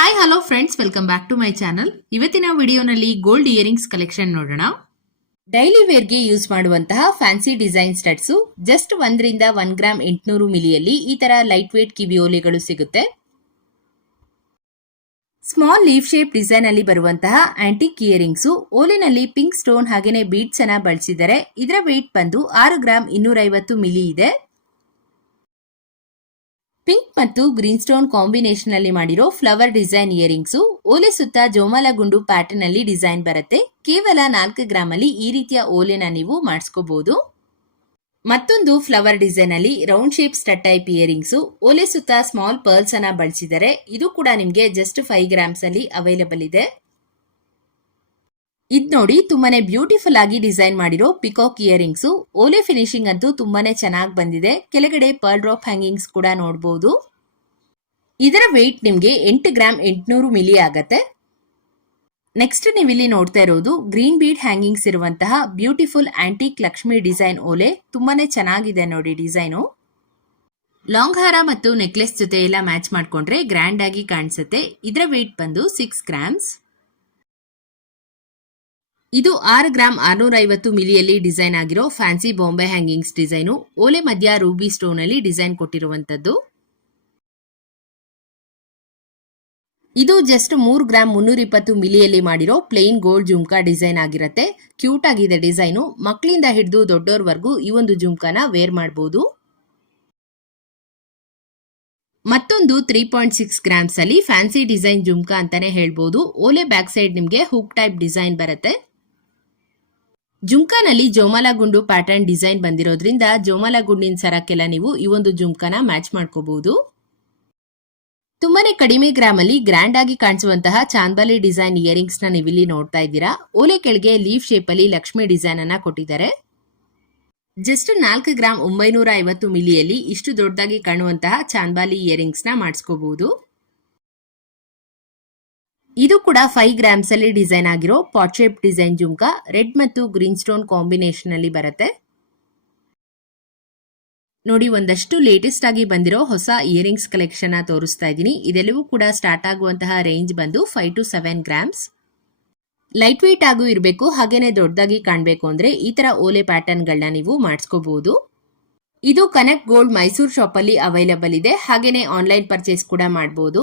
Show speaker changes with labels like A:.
A: Hi hello friends welcome back to my channel ಇವತ್ತಿನ ವಿಡಿಯೋನಲ್ಲಿ gold earrings collection ನೋಡೋಣ. Daily ವೇರ್ಗೆ ಯೂಸ್ ಮಾಡುವಂತಹ ಫ್ಯಾನ್ಸಿ ಡಿಸೈನ್ ಸ್ಟಡ್ಸು ಜಸ್ಟ್ ಒಂದರಿಂದ ಒನ್ ಗ್ರಾಮ್ ಎಂಟುನೂರು ಮಿಲಿಯಲ್ಲಿ ಈ ತರ ಲೈಟ್ ವೇಟ್ ಕಿವಿಯೋಲೆಗಳು ಸಿಗುತ್ತೆ. ಸ್ಮಾಲ್ ಲೀಫ್ ಶೇಪ್ ಡಿಸೈನ್ ಅಲ್ಲಿ ಬರುವಂತಹ ಆಂಟಿಕ್ ಇಯರಿಂಗ್ಸು ಓಲಿನಲ್ಲಿ ಪಿಂಕ್ ಸ್ಟೋನ್ ಹಾಗೇನೆ ಬೀಟ್ಸ್ ಅನ್ನ ಬಳಸಿದರೆ ಇದರ ವೇಟ್ ಬಂದು ಆರು ಗ್ರಾಮ್ ಇನ್ನೂರೈವತ್ತು ಮಿಲಿ ಇದೆ. ಪಿಂಕ್ ಮತ್ತು ಗ್ರೀನ್ ಸ್ಟೋನ್ ಕಾಂಬಿನೇಷನ್ ಅಲ್ಲಿ ಮಾಡಿರೋ ಫ್ಲವರ್ ಡಿಸೈನ್ ಇಯರಿಂಗ್ಸು ಓಲೆ ಸುತ್ತ ಜೋಮಾಲ ಗುಂಡು ಪ್ಯಾಟರ್ನ್ ಅಲ್ಲಿ ಡಿಸೈನ್ ಬರುತ್ತೆ. ಕೇವಲ ನಾಲ್ಕು ಗ್ರಾಮ್ ಅಲ್ಲಿ ಈ ರೀತಿಯ ಓಲೆನ ನೀವು ಮಾಡಿಸ್ಕೋಬಹುದು ಮತ್ತೊಂದು ಫ್ಲವರ್ ಡಿಸೈನ್ ಅಲ್ಲಿ round shape stud type earrings ಓಲೆ ಸುತ್ತ ಸ್ಮಾಲ್ ಪರ್ಲ್ಸ್ ಅನ್ನ ಬಳಸಿದರೆ ಇದು ಕೂಡ ನಿಮಗೆ ಜಸ್ಟ್ ಫೈವ್ ಗ್ರಾಮ್ಸ್ ಅಲ್ಲಿ ಅವೈಲೇಬಲ್ ಇದೆ. ಇದ್ ನೋಡಿ ತುಂಬಾನೇ ಬ್ಯೂಟಿಫುಲ್ ಆಗಿ ಡಿಸೈನ್ ಮಾಡಿರೋ ಪಿಕಾಕ್ ಇಯರಿಂಗ್ಸ್ ಓಲೆ ಫಿನಿಶಿಂಗ್ ಅಂತೂ ತುಂಬಾನೇ ಚೆನ್ನಾಗಿ ಬಂದಿದೆ. ಕೆಳಗಡೆ ಪರ್ಲ್ ಡ್ರಾಪ್ ಹ್ಯಾಂಗಿಂಗ್ಸ್ ಕೂಡ ನೋಡಬಹುದು ಇದರ ವೆಯ್ಟ್ ನಿಮಗೆ ಎಂಟು ಗ್ರಾಮ್ ಎಂಟುನೂರು ಮಿಲಿ ಆಗತ್ತೆ. ನೆಕ್ಸ್ಟ್ ನೀವು ಇಲ್ಲಿ ನೋಡ್ತಾ ಇರೋದು ಗ್ರೀನ್ ಬೀಡ್ ಹ್ಯಾಂಗಿಂಗ್ಸ್ ಇರುವಂತಹ ಬ್ಯೂಟಿಫುಲ್ ಆಂಟಿಕ್ ಲಕ್ಷ್ಮಿ ಡಿಸೈನ್ ಓಲೆ ತುಂಬಾನೇ ಚೆನ್ನಾಗಿದೆ ನೋಡಿ ಡಿಸೈನು ಲಾಂಗ್ ಹಾರ ಮತ್ತು ನೆಕ್ಲೆಸ್ ಜೊತೆ ಎಲ್ಲ ಮ್ಯಾಚ್ ಮಾಡಿಕೊಂಡ್ರೆ ಗ್ರ್ಯಾಂಡ್ ಆಗಿ ಕಾಣಿಸುತ್ತೆ. ಇದರ ವೆಯ್ಟ್ ಬಂದು ಸಿಕ್ಸ್ ಗ್ರಾಮ್ಸ್ ಇದು ಆರು ಗ್ರಾಮ್ ಆರ್ನೂರ ಐವತ್ತು ಮಿಲಿಯಲ್ಲಿ ಡಿಸೈನ್ ಆಗಿರೋ ಫ್ಯಾನ್ಸಿ ಬಾಂಬೆ ಹ್ಯಾಂಗಿಂಗ್ಸ್ ಡಿಸೈನು. ಓಲೆ ಮಧ್ಯ ರೂಬಿ ಸ್ಟೋನ್ ಅಲ್ಲಿ ಡಿಸೈನ್ ಕೊಟ್ಟಿರುವಂತದ್ದು ಇದು ಜಸ್ಟ್ ಮೂರು ಗ್ರಾಮ್ ಮುನ್ನೂರ ಇಪ್ಪತ್ತು ಮಿಲಿಯಲ್ಲಿ ಮಾಡಿರೋ ಪ್ಲೇನ್ ಗೋಲ್ಡ್ ಜುಮ್ಕಾ ಡಿಸೈನ್ ಆಗಿರುತ್ತೆ. ಕ್ಯೂಟ್ ಆಗಿದೆ ಡಿಸೈನು. ಮಕ್ಕಳಿಂದ ಹಿಡಿದು ದೊಡ್ಡೋರ್ವರೆಗೂ ಈ ಒಂದು ಜುಮ್ಕಾನ ವೇರ್ ಮಾಡಬಹುದು ಮತ್ತೊಂದು ತ್ರೀ ಪಾಯಿಂಟ್ ಸಿಕ್ಸ್ ಗ್ರಾಮ್ಸ್ ಅಲ್ಲಿ ಫ್ಯಾನ್ಸಿ ಡಿಸೈನ್ ಜುಮ್ಕಾ ಅಂತಾನೆ ಹೇಳ್ಬೋದು. ಓಲೆ ಬ್ಯಾಕ್ ಸೈಡ್ ನಿಮಗೆ ಹುಕ್ ಟೈಪ್ ಡಿಸೈನ್ ಬರುತ್ತೆ. ಜುಮ್ಕಾನಲ್ಲಿ ಜೋಮಾಲ ಗುಂಡು ಪ್ಯಾಟರ್ನ್ ಡಿಸೈನ್ ಬಂದಿರೋದ್ರಿಂದ ಜೋಮಾಲ ಗುಂಡಿನ ಸರಕ್ಕೆಲ್ಲ ನೀವು ಈ ಒಂದು ಜುಮ್ಕಾನ ಮ್ಯಾಚ್ ಮಾಡ್ಕೋಬಹುದು. ತುಂಬಾನೇ ಕಡಿಮೆ ಗ್ರಾಮ್ ಅಲ್ಲಿ ಗ್ರ್ಯಾಂಡ್ ಆಗಿ ಕಾಣಿಸುವಂತಹ ಚಾಂದಬಾಲಿ ಡಿಸೈನ್ ಇಯರಿಂಗ್ಸ್ನ ನೀವಿಲ್ಲಿ ನೋಡ್ತಾ ಇದ್ದೀರಾ. ಓಲೆ ಕೆಳಗೆ ಲೀಫ್ ಶೇಪ್ ಅಲ್ಲಿ ಲಕ್ಷ್ಮಿ ಡಿಸೈನ್ ಅನ್ನ ಕೊಟ್ಟಿದ್ದಾರೆ. ಜಸ್ಟ್ ನಾಲ್ಕು ಗ್ರಾಮ್ ಒಂಬೈನೂರ ಐವತ್ತು ಮಿಲಿಯಲ್ಲಿ ಇಷ್ಟು ದೊಡ್ಡದಾಗಿ ಕಾಣುವಂತಹ ಚಾಂದಬಾಲಿ ಇಯರಿಂಗ್ಸ್ನ ಮಾಡಿಸ್ಕೋಬಹುದು. ಇದು ಕೂಡ ಫೈವ್ ಗ್ರಾಮ್ಸ್ ಅಲ್ಲಿ ಡಿಸೈನ್ ಆಗಿರೋ pot shape design jhumka red ಮತ್ತು ಗ್ರೀನ್ ಸ್ಟೋನ್ ಕಾಂಬಿನೇಷನ್ ಅಲ್ಲಿ ಬರುತ್ತೆ. ನೋಡಿ, ಒಂದಷ್ಟು ಲೇಟೆಸ್ಟ್ ಆಗಿ ಬಂದಿರೋ ಹೊಸ ಇಯರಿಂಗ್ಸ್ ಕಲೆಕ್ಷನ್ ತೋರಿಸ್ತಾ ಇದ್ದೀನಿ. ಇದೆಲ್ಲವೂ ಕೂಡ ಸ್ಟಾರ್ಟ್ ಆಗುವಂತಹ ರೇಂಜ್ ಬಂದು five to seven grams light weight ಆಗು ಇರಬೇಕು, ಹಾಗೇನೆ ದೊಡ್ಡದಾಗಿ ಕಾಣಬೇಕು ಅಂದ್ರೆ ಈ ತರ ಓಲೆ ಪ್ಯಾಟರ್ನ್ಗಳನ್ನ ನೀವು ಮಾಡಿಸ್ಕೋಬಹುದು ಇದು ಕನೆಕ್ಟ್ ಗೋಲ್ಡ್ ಮೈಸೂರು ಶಾಪ್ ಅಲ್ಲಿ ಅವೈಲೇಬಲ್ ಇದೆ. ಹಾಗೇನೆ ಆನ್ಲೈನ್ ಪರ್ಚೇಸ್ ಕೂಡ ಮಾಡಬಹುದು